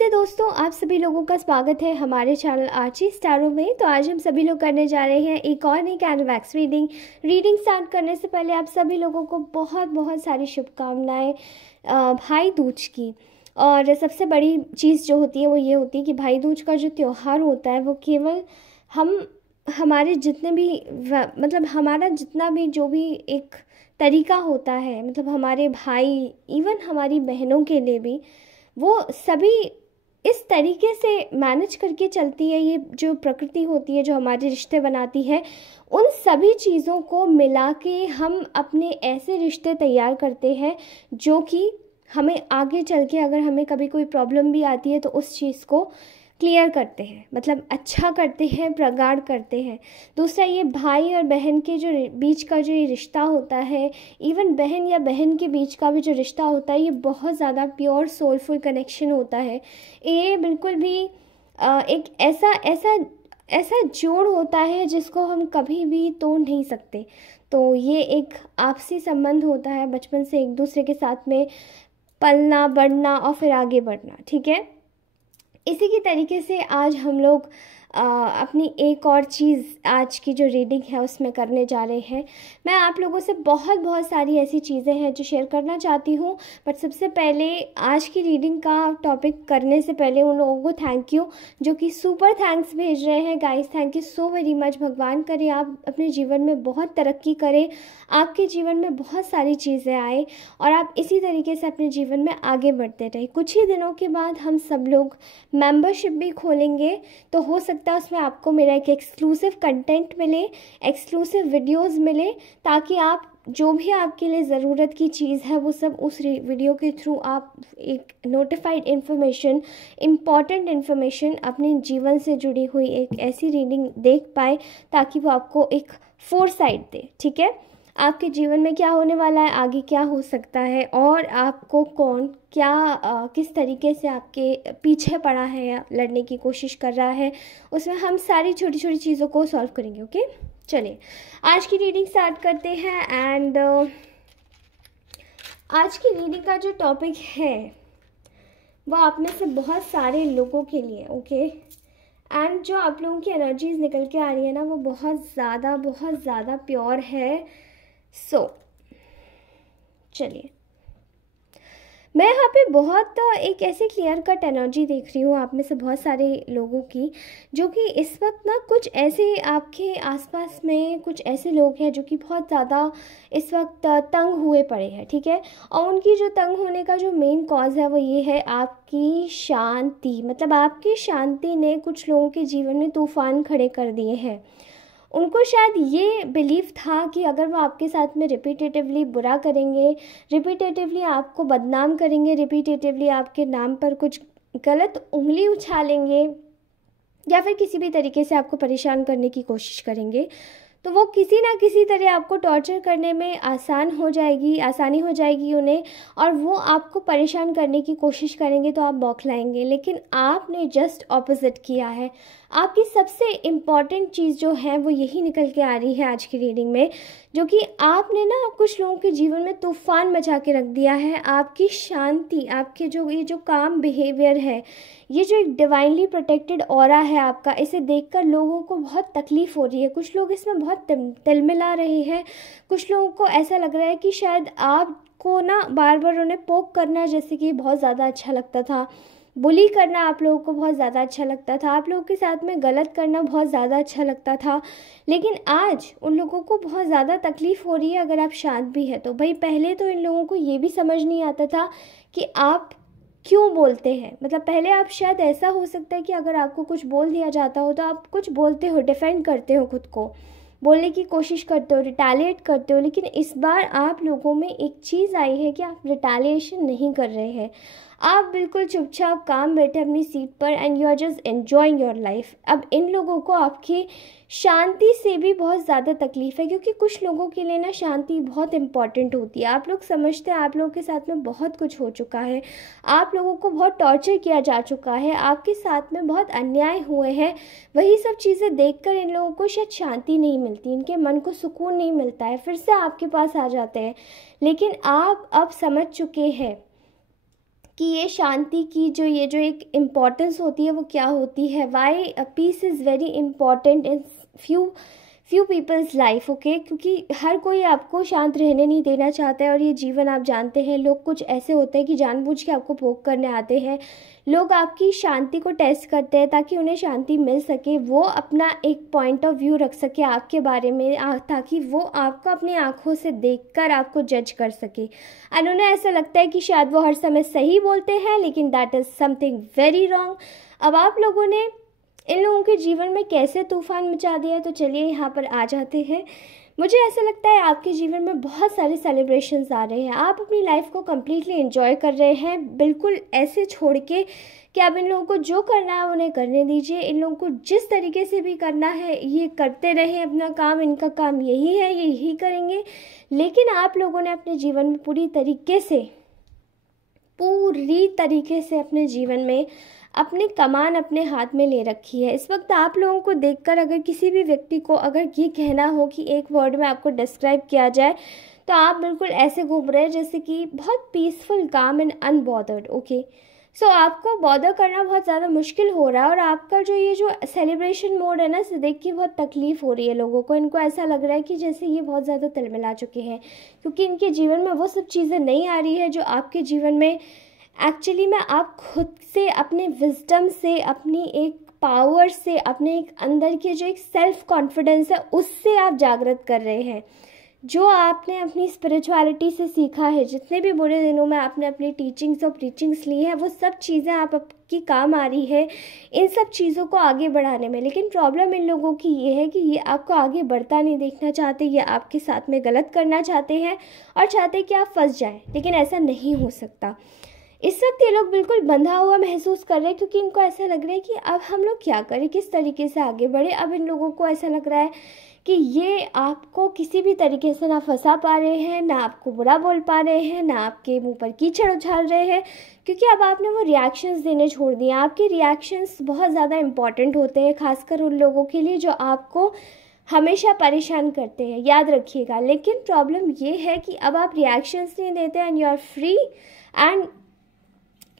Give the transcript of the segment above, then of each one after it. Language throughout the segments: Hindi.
नमस्ते दोस्तों, आप सभी लोगों का स्वागत है हमारे चैनल आर्ची स्टारो में। तो आज हम सभी लोग करने जा रहे हैं एक और नई कैंडल वैक्स रीडिंग स्टार्ट करने से पहले आप सभी लोगों को बहुत बहुत सारी शुभकामनाएं भाई दूज की। और सबसे बड़ी चीज़ जो होती है वो ये होती है कि भाई दूज का जो त्यौहार होता है वो केवल हमारे जितने भी मतलब हमारा जितना भी जो भी एक तरीका होता है, मतलब हमारे भाई इवन हमारी बहनों के लिए भी वो सभी इस तरीके से मैनेज करके चलती है। ये जो प्रकृति होती है जो हमारे रिश्ते बनाती है, उन सभी चीज़ों को मिला के हम अपने ऐसे रिश्ते तैयार करते हैं जो कि हमें आगे चल के अगर हमें कभी कोई प्रॉब्लम भी आती है तो उस चीज़ को क्लियर करते हैं, मतलब अच्छा करते हैं, प्रगाढ़ करते हैं। दूसरा, ये भाई और बहन के जो बीच का जो ये रिश्ता होता है, इवन बहन या बहन के बीच का भी जो रिश्ता होता है, ये बहुत ज़्यादा प्योर सोलफुल कनेक्शन होता है। ये बिल्कुल भी एक ऐसा जोड़ होता है जिसको हम कभी भी तोड़ नहीं सकते। तो ये एक आपसी संबंध होता है, बचपन से एक दूसरे के साथ में पलना बढ़ना और फिर आगे बढ़ना। ठीक है, इसी की तरीके से आज हम लोग अपनी एक और चीज़ आज की जो रीडिंग है उसमें करने जा रहे हैं। मैं आप लोगों से बहुत सारी ऐसी चीज़ें हैं जो शेयर करना चाहती हूँ, बट सबसे पहले आज की रीडिंग का टॉपिक करने से पहले उन लोगों को थैंक यू जो कि सुपर थैंक्स भेज रहे हैं। Guys, thank you so very much. भगवान करे आप अपने जीवन में बहुत तरक्की करें, आपके जीवन में बहुत सारी चीज़ें आए और आप इसी तरीके से अपने जीवन में आगे बढ़ते रहे। कुछ ही दिनों के बाद हम सब लोग मेंबरशिप भी खोलेंगे, तो हो सकता है उसमें आपको मेरा एक एक्सक्लूसिव कंटेंट मिले, एक्सक्लूसिव वीडियोस मिले, ताकि आप जो भी आपके लिए ज़रूरत की चीज़ है वो सब उस वीडियो के थ्रू आप एक नोटिफाइड इन्फॉर्मेशन, इम्पॉर्टेंट इन्फॉर्मेशन, अपने जीवन से जुड़ी हुई एक ऐसी रीडिंग देख पाए ताकि वो आपको एक फोरसाइट दे। ठीक है, आपके जीवन में क्या होने वाला है, आगे क्या हो सकता है और आपको कौन क्या किस तरीके से आपके पीछे पड़ा है या लड़ने की कोशिश कर रहा है, उसमें हम सारी छोटी छोटी चीज़ों को सॉल्व करेंगे। ओके, चलिए आज की रीडिंग स्टार्ट करते हैं। एंड आज की रीडिंग का जो टॉपिक है वो आप में से बहुत सारे लोगों के लिए ओके। एंड जो आप लोगों की एनर्जीज निकल के आ रही है ना वो बहुत ज़्यादा प्योर है। चलिए, मैं यहाँ पे बहुत एक ऐसे क्लियर कट एनर्जी देख रही हूँ आप में से बहुत सारे लोगों की, जो कि इस वक्त ना कुछ ऐसे आपके आसपास में कुछ ऐसे लोग हैं जो कि बहुत ज़्यादा इस वक्त तंग हुए पड़े हैं। ठीक है, और उनकी जो तंग होने का जो मेन कॉज है वो ये है आपकी शांति। मतलब आपकी शांति ने कुछ लोगों के जीवन में तूफान खड़े कर दिए हैं। उनको शायद ये बिलीव था कि अगर वो आपके साथ में रिपीटेटिवली बुरा करेंगे, रिपीटेटिवली आपको बदनाम करेंगे, रिपीटेटिवली आपके नाम पर कुछ गलत उंगली उछालेंगे या फिर किसी भी तरीके से आपको परेशान करने की कोशिश करेंगे, तो वो किसी ना किसी तरह आपको टॉर्चर करने में आसानी हो जाएगी उन्हें, और वो आपको परेशान करने की कोशिश करेंगे तो आप बौखलाएंगे। लेकिन आपने जस्ट ऑपोजिट किया है। आपकी सबसे इम्पॉर्टेंट चीज़ जो है वो यही निकल के आ रही है आज की रीडिंग में, जो कि आपने ना कुछ लोगों के जीवन में तूफान मचा के रख दिया है। आपकी शांति, आपके ये जो काम बिहेवियर है, ये जो एक डिवाइनली प्रोटेक्टेड ऑरा है आपका, इसे देखकर लोगों को बहुत तकलीफ़ हो रही है। कुछ लोग इसमें बहुत तिलमिला रहे हैं। कुछ लोगों को ऐसा लग रहा है कि शायद आपको ना बार बार उन्हें पोक करना जैसे कि बहुत ज़्यादा अच्छा लगता था, बुली करना आप लोगों को बहुत ज़्यादा अच्छा लगता था, आप लोगों के साथ में गलत करना बहुत ज़्यादा अच्छा लगता था। लेकिन आज उन लोगों को बहुत ज़्यादा तकलीफ़ हो रही है अगर आप शांत भी है तो। भाई, पहले तो इन लोगों को ये भी समझ नहीं आता था कि आप क्यों बोलते हैं। मतलब पहले आप शायद ऐसा हो सकता है कि अगर आपको कुछ बोल दिया जाता हो तो आप कुछ बोलते हो, डिफेंड करते हो, खुद को बोलने की कोशिश करते हो, रिटेलिएट करते हो। लेकिन इस बार आप लोगों में एक चीज़ आई है कि आप रिटेलिएशन नहीं कर रहे हैं। आप बिल्कुल चुपचाप काम बैठे अपनी सीट पर and you are just enjoying your life. अब इन लोगों को आपकी शांति से भी बहुत ज़्यादा तकलीफ़ है, क्योंकि कुछ लोगों के लिए ना शांति बहुत इम्पॉर्टेंट होती है। आप लोग समझते हैं आप लोगों के साथ में बहुत कुछ हो चुका है, आप लोगों को बहुत टॉर्चर किया जा चुका है, आपके साथ में बहुत अन्याय हुए हैं। वही सब चीज़ें देखकर इन लोगों को शायद शांति नहीं मिलती, इनके मन को सुकून नहीं मिलता है, फिर से आपके पास आ जाते हैं। लेकिन आप अब समझ चुके हैं कि ये शांति की जो एक इम्पॉर्टेंस होती है वो क्या होती है, why peace is very important in few people's life, okay. क्योंकि हर कोई आपको शांत रहने नहीं देना चाहता है, और ये जीवन आप जानते हैं, लोग कुछ ऐसे होते हैं कि जानबूझ के आपको पोक करने आते हैं। लोग आपकी शांति को टेस्ट करते हैं ताकि उन्हें शांति मिल सके, वो अपना एक पॉइंट ऑफ व्यू रख सके आपके बारे में, ताकि वो आपको अपनी आंखों से देखकर आपको जज कर सके। एंड उन्हें ऐसा लगता है कि शायद वो हर समय सही बोलते हैं, लेकिन that is something very wrong. अब आप लोगों ने इन लोगों के जीवन में कैसे तूफान मचा दिया है, तो चलिए यहाँ पर आ जाते हैं। मुझे ऐसा लगता है आपके जीवन में बहुत सारे सेलिब्रेशंस आ रहे हैं, आप अपनी लाइफ को कम्प्लीटली एंजॉय कर रहे हैं, बिल्कुल ऐसे छोड़ के कि अब इन लोगों को जो करना है उन्हें करने दीजिए। इन लोगों को जिस तरीके से भी करना है ये करते रहें अपना काम, इनका काम यही है, ये यही करेंगे। लेकिन आप लोगों ने अपने जीवन में पूरी तरीके से अपने जीवन में अपनी कमान अपने हाथ में ले रखी है। इस वक्त आप लोगों को देखकर अगर किसी भी व्यक्ति को अगर ये कहना हो कि एक वर्ड में आपको डिस्क्राइब किया जाए, तो आप बिल्कुल ऐसे घूम रहे हैं जैसे कि बहुत पीसफुल, काम एंड अनबॉदर्ड, ओके। सो आपको बॉदर करना बहुत ज़्यादा मुश्किल हो रहा है, और आपका ये जो सेलिब्रेशन मोड है ना, इसे देख के बहुत तकलीफ़ हो रही है लोगों को। इनको ऐसा लग रहा है कि जैसे ये बहुत ज़्यादा तिलमिला चुके हैं, क्योंकि इनके जीवन में वो सब चीज़ें नहीं आ रही है जो आपके जीवन में एक्चुअली में आप खुद से, अपने विजडम से, अपनी एक पावर से, अपने एक अंदर के जो एक सेल्फ कॉन्फिडेंस है उससे आप जागृत कर रहे हैं। जो आपने अपनी स्पिरिचुअलिटी से सीखा है, जितने भी बुरे दिनों में आपने अपनी टीचिंग्स और प्रीचिंग्स ली है, वो सब चीज़ें आपकी काम आ रही है इन सब चीज़ों को आगे बढ़ाने में। लेकिन प्रॉब्लम इन लोगों की ये है कि ये आपको आगे बढ़ता नहीं देखना चाहते, ये आपके साथ में गलत करना चाहते हैं और चाहते हैं कि आप फंस जाएं, लेकिन ऐसा नहीं हो सकता। इस वक्त ये लोग बिल्कुल बंधा हुआ महसूस कर रहे हैं, क्योंकि इनको ऐसा लग रहा है कि अब हम लोग क्या करें, किस तरीके से आगे बढ़े। अब इन लोगों को ऐसा लग रहा है कि ये आपको किसी भी तरीके से ना फंसा पा रहे हैं, ना आपको बुरा बोल पा रहे हैं, ना आपके मुंह पर कीचड़ उछाल रहे हैं, क्योंकि अब आपने वो रिएक्शंस देने छोड़ दिए। आपके रिएक्शंस बहुत ज़्यादा इंपॉर्टेंट होते हैं, खासकर उन लोगों के लिए जो आपको हमेशा परेशान करते हैं, याद रखिएगा। लेकिन प्रॉब्लम ये है कि अब आप रिएक्शंस नहीं देते and you are free and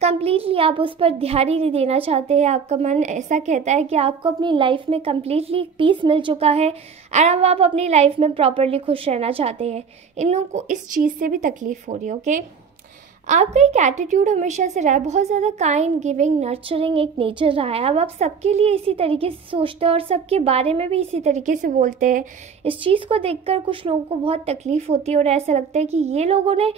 completely आप उस पर ध्यान ही नहीं देना चाहते हैं। आपका मन ऐसा कहता है कि आपको अपनी लाइफ में कम्प्लीटली पीस मिल चुका है एंड अब आप अपनी लाइफ में प्रॉपरली खुश रहना चाहते हैं। इन लोगों को इस चीज़ से भी तकलीफ़ हो रही है, ओके। आपका एक एटीट्यूड हमेशा से रहा है, बहुत ज़्यादा काइंड, गिविंग, नर्चरिंग एक नेचर रहा है। अब आप सबके लिए इसी तरीके से सोचते हैं और सबके बारे में भी इसी तरीके से बोलते हैं। इस चीज़ को देखकर कुछ लोगों को बहुत तकलीफ़ होती है और ऐसा लगता है कि ये लोगों ने,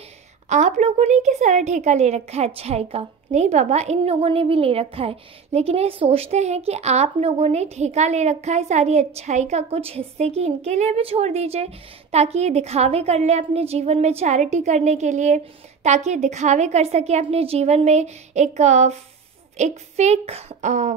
आप लोगों ने क्या सारा ठेका ले रखा है अच्छाई का। नहीं बाबा, इन लोगों ने भी ले रखा है, लेकिन ये सोचते हैं कि आप लोगों ने ठेका ले रखा है सारी अच्छाई का, कुछ हिस्से की इनके लिए भी छोड़ दीजिए, ताकि ये दिखावे कर ले अपने जीवन में, चैरिटी करने के लिए, ताकि ये दिखावे कर सके अपने जीवन में एक फेक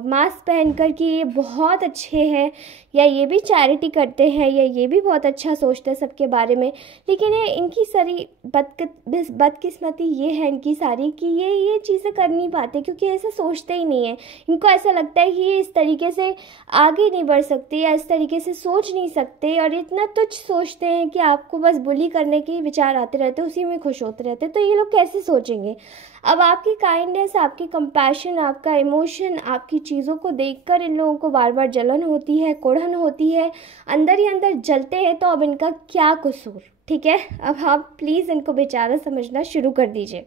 मास्क पहनकर कि ये बहुत अच्छे हैं, या ये भी चैरिटी करते हैं, या ये भी बहुत अच्छा सोचते हैं सबके बारे में। लेकिन ये इनकी सारी बदकिस्मती ये है इनकी सारी कि ये चीज़ें कर नहीं पाते, क्योंकि ऐसा सोचते ही नहीं है। इनको ऐसा लगता है कि ये इस तरीके से आगे नहीं बढ़ सकते या इस तरीके से सोच नहीं सकते, और इतना तुच्छ सोचते हैं कि आपको बस बुली करने के विचार आते रहते, उसी में खुश होते रहते। तो ये लोग कैसे सोचेंगे। अब आपकी काइंडनेस, आपकी कंपैशन, आपका इमोशन, आपकी चीज़ों को देखकर इन लोगों को बार बार जलन होती है, कुढ़न होती है, अंदर ही अंदर जलते हैं। तो अब इनका क्या कसूर, ठीक है। अब आप प्लीज़ इनको बेचारा समझना शुरू कर दीजिए।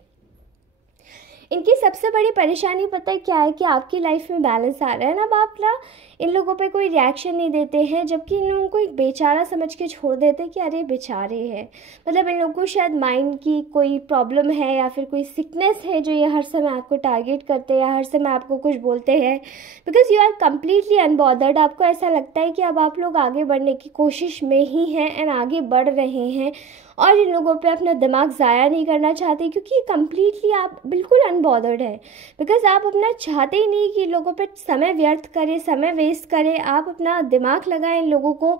इनकी सबसे बड़ी परेशानी पता है क्या है, कि आपकी लाइफ में बैलेंस आ रहा है ना, अब आप ना इन लोगों पे कोई रिएक्शन नहीं देते हैं, जबकि इन लोगों को एक बेचारा समझ के छोड़ देते हैं कि अरे बेचारे हैं। मतलब इन लोगों को शायद माइंड की कोई प्रॉब्लम है या फिर कोई सिकनेस है जो ये हर समय आपको टारगेट करते हैं या हर समय आपको कुछ बोलते हैं, because you are completely unbothered. आपको ऐसा लगता है कि अब आप लोग आगे बढ़ने की कोशिश में ही हैं एंड आगे बढ़ रहे हैं, और इन लोगों पे अपना दिमाग ज़ाया नहीं करना चाहते, क्योंकि कम्प्लीटली आप बिल्कुल अनबॉदर्ड है। बिकॉज आप अपना चाहते ही नहीं कि लोगों पे समय व्यर्थ करें, समय वेस्ट करें। आप अपना दिमाग लगाएं इन लोगों को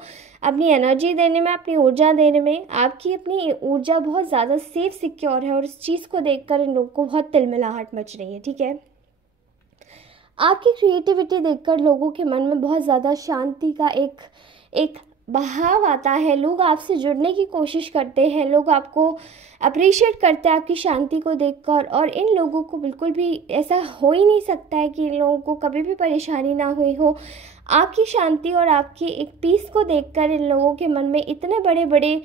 अपनी एनर्जी देने में, अपनी ऊर्जा देने में। आपकी अपनी ऊर्जा बहुत ज़्यादा सेफ सिक्योर है, और इस चीज़ को देखकर इन लोगों को बहुत तिलमिलाहट मच रही है, ठीक है। आपकी क्रिएटिविटी देखकर लोगों के मन में बहुत ज़्यादा शांति का एक बहाव आता है, लोग आपसे जुड़ने की कोशिश करते हैं, लोग आपको अप्रिशिएट करते हैं आपकी शांति को देखकर। और इन लोगों को बिल्कुल भी ऐसा हो ही नहीं सकता है कि इन लोगों को कभी भी परेशानी ना हुई हो। आपकी शांति और आपकी एक पीस को देखकर इन लोगों के मन में इतने बड़े बड़े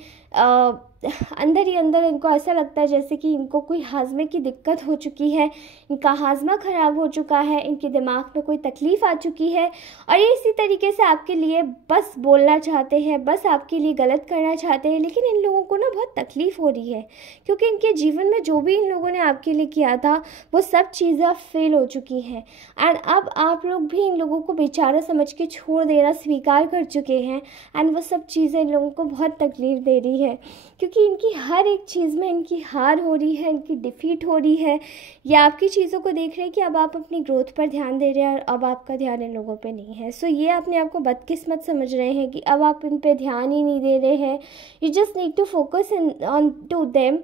अंदर ही अंदर इनको ऐसा लगता है जैसे कि इनको कोई हाजमे की दिक्कत हो चुकी है, इनका हाजमा ख़राब हो चुका है, इनके दिमाग में कोई तकलीफ़ आ चुकी है, और ये इसी तरीके से आपके लिए बस बोलना चाहते हैं, बस आपके लिए गलत करना चाहते हैं। लेकिन इन लोगों को ना बहुत तकलीफ़ हो रही है, क्योंकि इनके जीवन में जो भी इन लोगों ने आपके लिए किया था वो सब चीज़ें अब फेल हो चुकी हैं। एंड अब आप लोग भी इन लोगों को बेचारा समझ के छोड़ देना स्वीकार कर चुके हैं। एंड वो सब चीज़ें इन लोगों को बहुत तकलीफ़ दे रही है, क्योंकि इनकी हर एक चीज़ में इनकी हार हो रही है, इनकी डिफ़ीट हो रही है। या आपकी चीज़ों को देख रहे हैं कि अब आप अपनी ग्रोथ पर ध्यान दे रहे हैं और अब आपका ध्यान इन लोगों पे नहीं है। सो ये अपने आप को बदकिस्मत समझ रहे हैं कि अब आप इन पे ध्यान ही नहीं दे रहे हैं। You just need to focus on to them,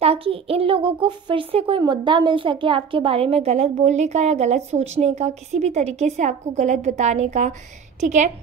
ताकि इन लोगों को फिर से कोई मुद्दा मिल सके आपके बारे में गलत बोलने का या गलत सोचने का, किसी भी तरीके से आपको गलत बताने का। ठीक है,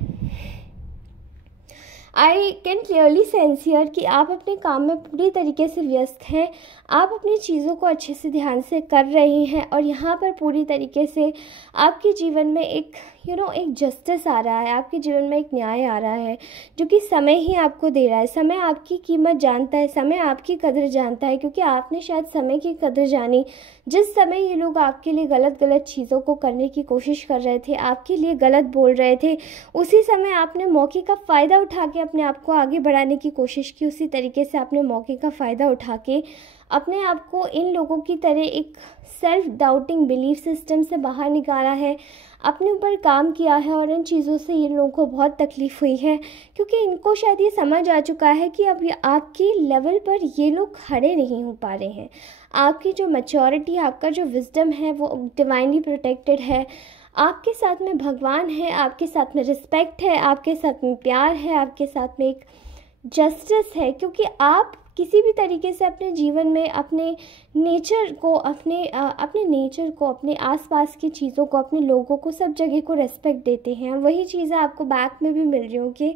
I can clearly sense here कि आप अपने काम में पूरी तरीके से व्यस्त हैं, आप अपनी चीज़ों को अच्छे से ध्यान से कर रहे हैं, और यहाँ पर पूरी तरीके से आपके जीवन में एक एक जस्टिस आ रहा है, आपके जीवन में एक न्याय आ रहा है, जो कि समय ही आपको दे रहा है। समय आपकी कीमत जानता है, समय आपकी कदर जानता है, क्योंकि आपने शायद समय की कदर जानी। जिस समय ये लोग आपके लिए गलत गलत चीज़ों को करने की कोशिश कर रहे थे, आपके लिए गलत बोल रहे थे, उसी समय आपने मौके का फ़ायदा उठा के अपने आप को आगे बढ़ाने की कोशिश की। उसी तरीके से आपने मौके का फ़ायदा उठा के अपने आप को इन लोगों की तरह एक सेल्फ डाउटिंग बिलीफ सिस्टम से बाहर निकाला है, अपने ऊपर काम किया है। और इन चीज़ों से इन लोगों को बहुत तकलीफ़ हुई है, क्योंकि इनको शायद ये समझ आ चुका है कि अब आपके लेवल पर ये लोग खड़े नहीं हो पा रहे हैं। आपकी जो मैच्योरिटी, आपका जो विजडम है वो डिवाइनली प्रोटेक्टेड है। आपके साथ में भगवान है, आपके साथ में रिस्पेक्ट है, आपके साथ में प्यार है, आपके साथ में एक जस्टिस है, क्योंकि आप किसी भी तरीके से अपने जीवन में अपने नेचर को, अपने आसपास की चीज़ों को, अपने लोगों को, सब जगह को रेस्पेक्ट देते हैं। वही चीज़ें आपको बैक में भी मिल रही होंगी।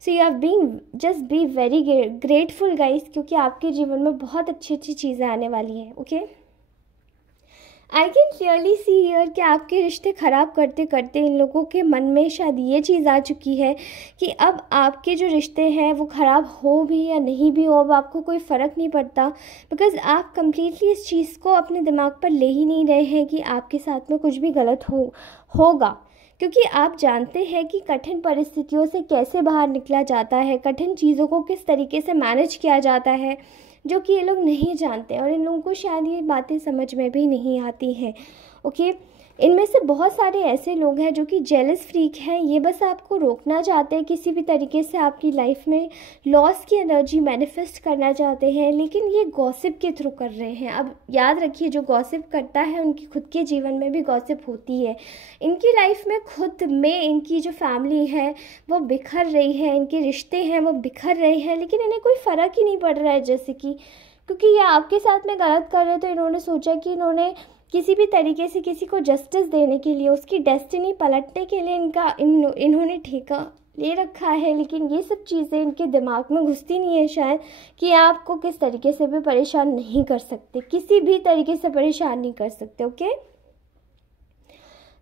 So you are being just be very grateful guys, क्योंकि आपके जीवन में बहुत अच्छी अच्छी चीज़ें आने वाली हैं। Okay, I can clearly see here कि आपके रिश्ते ख़राब करते करते इन लोगों के मन में शायद ये चीज़ आ चुकी है कि अब आपके जो रिश्ते हैं वो ख़राब हो भी या नहीं भी हो, अब आपको कोई फ़र्क नहीं पड़ता, बिकॉज़ आप कम्प्लीटली इस चीज़ को अपने दिमाग पर ले ही नहीं रहे हैं कि आपके साथ में कुछ भी गलत होगा। क्योंकि आप जानते हैं कि कठिन परिस्थितियों से कैसे बाहर निकला जाता है, कठिन चीज़ों को किस तरीके से मैनेज किया जाता है, जो कि ये लोग नहीं जानते, और इन लोगों को शायद ये बातें समझ में भी नहीं आती हैं। ओके, इनमें से बहुत सारे ऐसे लोग हैं जो कि जेलस फ्रीक हैं, ये बस आपको रोकना चाहते हैं, किसी भी तरीके से आपकी लाइफ में लॉस की एनर्जी मैनिफेस्ट करना चाहते हैं, लेकिन ये गॉसिप के थ्रू कर रहे हैं। अब याद रखिए, जो गॉसिप करता है उनकी खुद के जीवन में भी गॉसिप होती है। इनकी लाइफ में खुद में इनकी जो फैमिली है वो बिखर रही है, इनके रिश्ते हैं वो बिखर रहे हैं, लेकिन इन्हें कोई फ़र्क ही नहीं पड़ रहा है। जैसे कि क्योंकि ये आपके साथ में गलत कर रहे हैं, तो इन्होंने सोचा कि इन्होंने किसी भी तरीके से किसी को जस्टिस देने के लिए, उसकी डेस्टिनी पलटने के लिए इन्होंने ठेका ले रखा है। लेकिन ये सब चीज़ें इनके दिमाग में घुसती नहीं है शायद, कि आपको किस तरीके से भी परेशान नहीं कर सकते, किसी भी तरीके से परेशान नहीं कर सकते। ओके,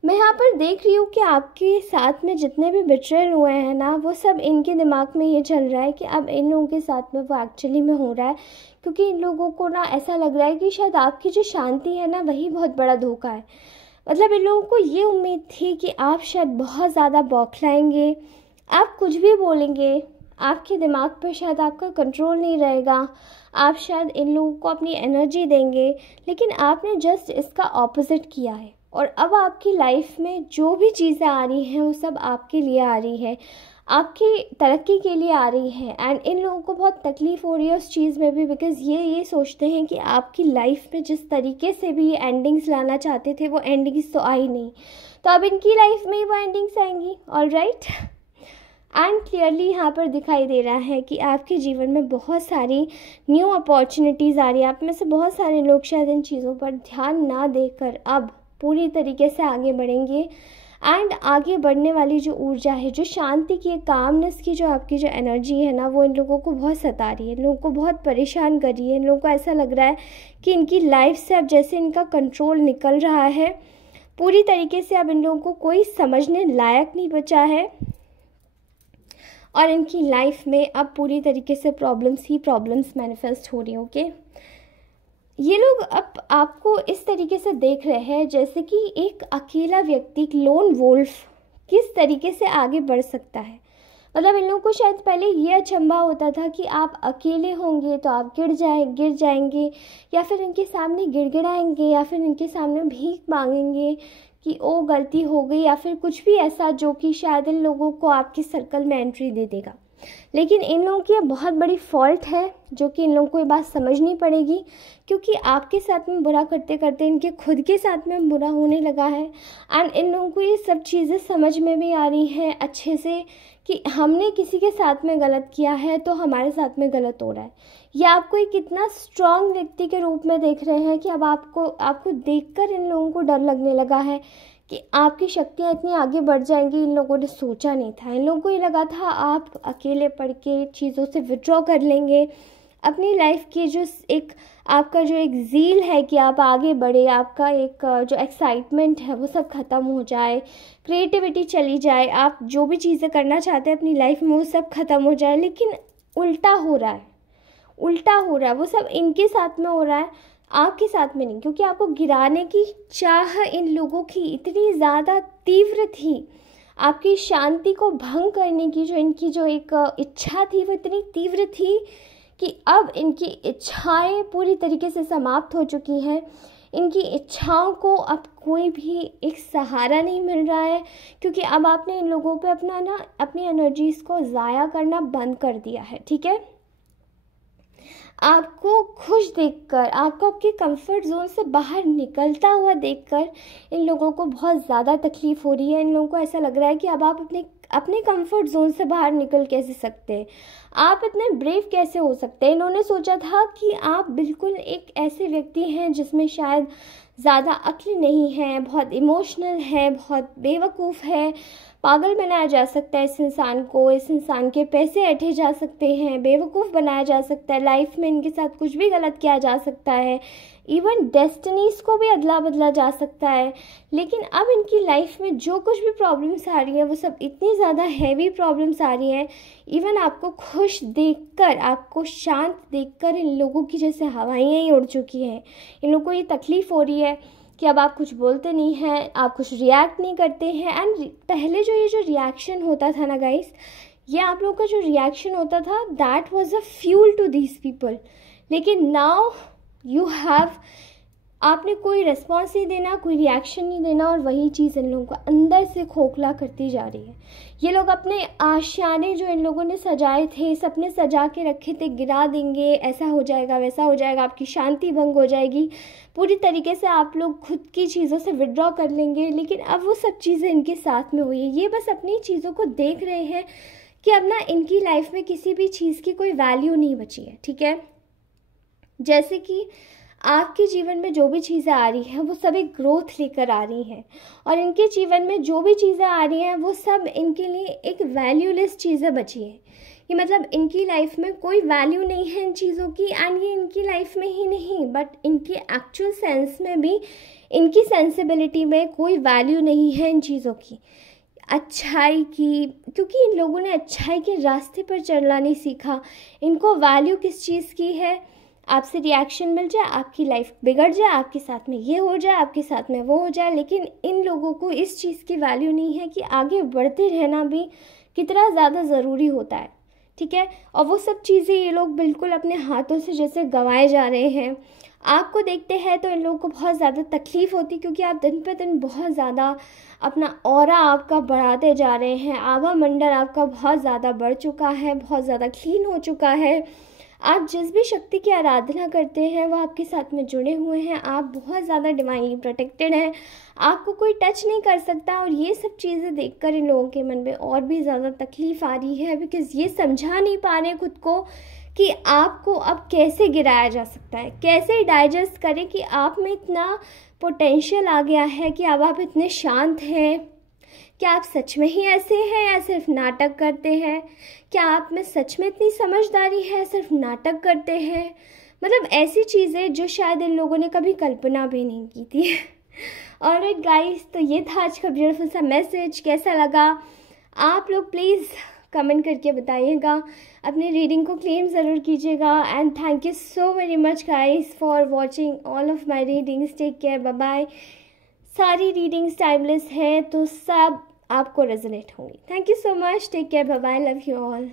मैं यहाँ पर देख रही हूँ कि आपके साथ में जितने भी बिट्रेयल हुए हैं ना, वो सब इनके दिमाग में ये चल रहा है कि अब इन लोगों के साथ में वो एक्चुअली में हो रहा है, क्योंकि इन लोगों को ना ऐसा लग रहा है कि शायद आपकी जो शांति है ना वही बहुत बड़ा धोखा है। मतलब इन लोगों को ये उम्मीद थी कि आप शायद बहुत ज़्यादा बौखलाएंगे, आप कुछ भी बोलेंगे, आपके दिमाग पर शायद आपका कंट्रोल नहीं रहेगा, आप शायद इन लोगों को अपनी एनर्जी देंगे, लेकिन आपने जस्ट इसका ऑपोजिट किया है। और अब आपकी लाइफ में जो भी चीज़ें आ रही हैं वो सब आपके लिए आ रही है, आपकी तरक्की के लिए आ रही है। एंड इन लोगों को बहुत तकलीफ़ हो रही है उस चीज़ में भी, बिकॉज़ ये सोचते हैं कि आपकी लाइफ में जिस तरीके से भी ये एंडिंग्स लाना चाहते थे वो एंडिंग्स तो आई नहीं, तो अब इनकी लाइफ में वो एंडिंग्स आएंगी। ऑलराइट, एंड क्लियरली यहाँ पर दिखाई दे रहा है कि आपके जीवन में बहुत सारी न्यू अपॉर्चुनिटीज़ आ रही है। आप में से बहुत सारे लोग शायद इन चीज़ों पर ध्यान ना देकर अब पूरी तरीके से आगे बढ़ेंगे। एंड आगे बढ़ने वाली जो ऊर्जा है, जो शांति की, कामनेस की जो आपकी जो एनर्जी है ना, वो इन लोगों को बहुत सता रही है, इन लोगों को बहुत परेशान कर रही है। इन लोगों को ऐसा लग रहा है कि इनकी लाइफ से अब जैसे इनका कंट्रोल निकल रहा है पूरी तरीके से। अब इन लोगों को कोई समझने लायक नहीं बचा है और इनकी लाइफ में अब पूरी तरीके से प्रॉब्लम्स ही प्रॉब्लम्स मैनिफेस्ट हो रही। ओके, ये लोग अब आपको इस तरीके से देख रहे हैं जैसे कि एक अकेला व्यक्ति, लोन वुल्फ, किस तरीके से आगे बढ़ सकता है। मतलब इन लोगों को शायद पहले ये अचंभा होता था कि आप अकेले होंगे तो आप गिर जाएंगे, या फिर इनके सामने गिड़गिड़ाएंगे, या फिर इनके सामने भीख मांगेंगे कि ओ गलती हो गई, या फिर कुछ भी ऐसा जो कि शायद इन लोगों को आपके सर्कल में एंट्री दे देगा। लेकिन इन लोगों की बहुत बड़ी फॉल्ट है जो कि इन लोगों को ये बात समझनी पड़ेगी, क्योंकि आपके साथ में बुरा करते करते इनके खुद के साथ में बुरा होने लगा है। एंड इन लोगों को ये सब चीज़ें समझ में भी आ रही हैं अच्छे से कि हमने किसी के साथ में गलत किया है तो हमारे साथ में गलत हो रहा है। या आपको एक इतना स्ट्रांग व्यक्ति के रूप में देख रहे हैं कि अब आपको देखकर इन लोगों को डर लगने लगा है कि आपकी शक्तियाँ इतनी आगे बढ़ जाएंगी। इन लोगों ने सोचा नहीं था, इन लोगों को ये लगा था आप अकेले पड़ के चीज़ों से विड्रॉ कर लेंगे। अपनी लाइफ की जो एक आपका जो एक ज़ील है कि आप आगे बढ़े, आपका एक जो एक्साइटमेंट है वो सब ख़त्म हो जाए, क्रिएटिविटी चली जाए, आप जो भी चीज़ें करना चाहते हैं अपनी लाइफ में वो सब ख़त्म हो जाए। लेकिन उल्टा हो रहा है, वो सब इनके साथ में हो रहा है, आपके साथ में नहीं। क्योंकि आपको गिराने की चाह इन लोगों की इतनी ज़्यादा तीव्र थी, आपकी शांति को भंग करने की जो इनकी जो एक इच्छा थी वो इतनी तीव्र थी कि अब इनकी इच्छाएं पूरी तरीके से समाप्त हो चुकी हैं। इनकी इच्छाओं को अब कोई भी एक सहारा नहीं मिल रहा है, क्योंकि अब आपने इन लोगों पे अपनी एनर्जीज़ को ज़ाया करना बंद कर दिया है। ठीक है, आपको खुश देखकर, आपको आपके कंफर्ट जोन से बाहर निकलता हुआ देखकर इन लोगों को बहुत ज़्यादा तकलीफ़ हो रही है। इन लोगों को ऐसा लग रहा है कि अब आप अपने कंफर्ट जोन से बाहर निकल कैसे सकते हैं, आप इतने ब्रेव कैसे हो सकते हैं। इन्होंने सोचा था कि आप बिल्कुल एक ऐसे व्यक्ति हैं जिसमें शायद ज़्यादा अक्ल नहीं है, बहुत इमोशनल है, बहुत बेवकूफ़ है, पागल बनाया जा सकता है इस इंसान को, इस इंसान के पैसे ऐंठे जा सकते हैं, बेवकूफ़ बनाया जा सकता है, लाइफ में इनके साथ कुछ भी गलत किया जा सकता है, इवन डेस्टिनीज़ को भी अदला बदला जा सकता है। लेकिन अब इनकी लाइफ में जो कुछ भी प्रॉब्लम्स आ रही हैं वो सब इतनी ज़्यादा हैवी प्रॉब्लम्स आ रही हैं, इवन आपको खुश देखकर, आपको शांत देखकर इन लोगों की जैसे हवाइयाँ ही उड़ चुकी हैं। इन लोगों को ये तकलीफ़ हो रही है कि अब आप कुछ बोलते नहीं हैं, आप कुछ रिएक्ट नहीं करते हैं। एंड पहले ये जो रिएक्शन होता था ना गाइस, ये आप लोगों का जो रिएक्शन होता था that was a fuel to these people. लेकिन नाउ यू हैव, आपने कोई रिस्पॉन्स नहीं देना, कोई रिएक्शन नहीं देना, और वही चीज़ इन लोगों को अंदर से खोखला करती जा रही है। ये लोग अपने आशियाने जो इन लोगों ने सजाए थे, सपने सजा के रखे थे, गिरा देंगे, ऐसा हो जाएगा, वैसा हो जाएगा, आपकी शांति भंग हो जाएगी, पूरी तरीके से आप लोग खुद की चीज़ों से विड्रॉ कर लेंगे। लेकिन अब वो सब चीज़ें इनके साथ में हुई है। ये बस अपनी चीज़ों को देख रहे हैं कि अब ना इनकी लाइफ में किसी भी चीज़ की कोई वैल्यू नहीं बची है। ठीक है, जैसे कि आपके जीवन में जो भी चीज़ें आ रही हैं वो सब एक ग्रोथ लेकर आ रही हैं, और इनके जीवन में जो भी चीज़ें आ रही हैं वो सब इनके लिए एक वैल्यूलेस चीज़ें बची हैं। कि मतलब इनकी लाइफ में कोई वैल्यू नहीं है इन चीज़ों की। एंड ये इनकी लाइफ में ही नहीं बट इनके एक्चुअल सेंस में भी, इनकी सेंसिबिलिटी में कोई वैल्यू नहीं है इन चीज़ों की, अच्छाई की। क्योंकि इन लोगों ने अच्छाई के रास्ते पर चलना नहीं सीखा। इनको वैल्यू किस चीज़ की है, आपसे रिएक्शन मिल जाए, आपकी लाइफ बिगड़ जाए, आपके साथ में ये हो जाए, आपके साथ में वो हो जाए। लेकिन इन लोगों को इस चीज़ की वैल्यू नहीं है कि आगे बढ़ते रहना भी कितना ज़्यादा ज़रूरी होता है। ठीक है, और वो सब चीज़ें ये लोग बिल्कुल अपने हाथों से जैसे गंवाए जा रहे हैं। आपको देखते हैं तो इन लोगों को बहुत ज़्यादा तकलीफ़ होती, क्योंकि आप दिन पे दिन बहुत ज़्यादा अपना ऑरा आपका बढ़ाते जा रहे हैं, आभा मंडल आपका बहुत ज़्यादा बढ़ चुका है, बहुत ज़्यादा क्लीन हो चुका है। आप जिस भी शक्ति की आराधना करते हैं वो आपके साथ में जुड़े हुए हैं, आप बहुत ज़्यादा डिवाइनली प्रोटेक्टेड हैं, आपको कोई टच नहीं कर सकता। और ये सब चीज़ें देखकर इन लोगों के मन में और भी ज़्यादा तकलीफ़ आ रही है, बिकॉज़ ये समझा नहीं पा रहे खुद को कि आपको अब कैसे गिराया जा सकता है, कैसे डाइजेस्ट करें कि आप में इतना पोटेंशियल आ गया है कि अब आप इतने शांत हैं, क्या आप सच में ही ऐसे हैं या सिर्फ नाटक करते हैं? क्या आप में सच में इतनी समझदारी है या सिर्फ नाटक करते हैं? मतलब ऐसी चीज़ें जो शायद इन लोगों ने कभी कल्पना भी नहीं की थी। ऑलराइट गाइस, तो ये था आज का ब्यूटीफुल सा मैसेज। कैसा लगा आप लोग प्लीज़ कमेंट करके बताइएगा। अपनी रीडिंग को क्लेम ज़रूर कीजिएगा। And thank you so very much guys for watching all of my readings. Take care, bye bye. सारी रीडिंग्स टाइमलेस है तो सब आपको रेजोनेट होंगी। Thank you so much, take care, bye bye, love you all.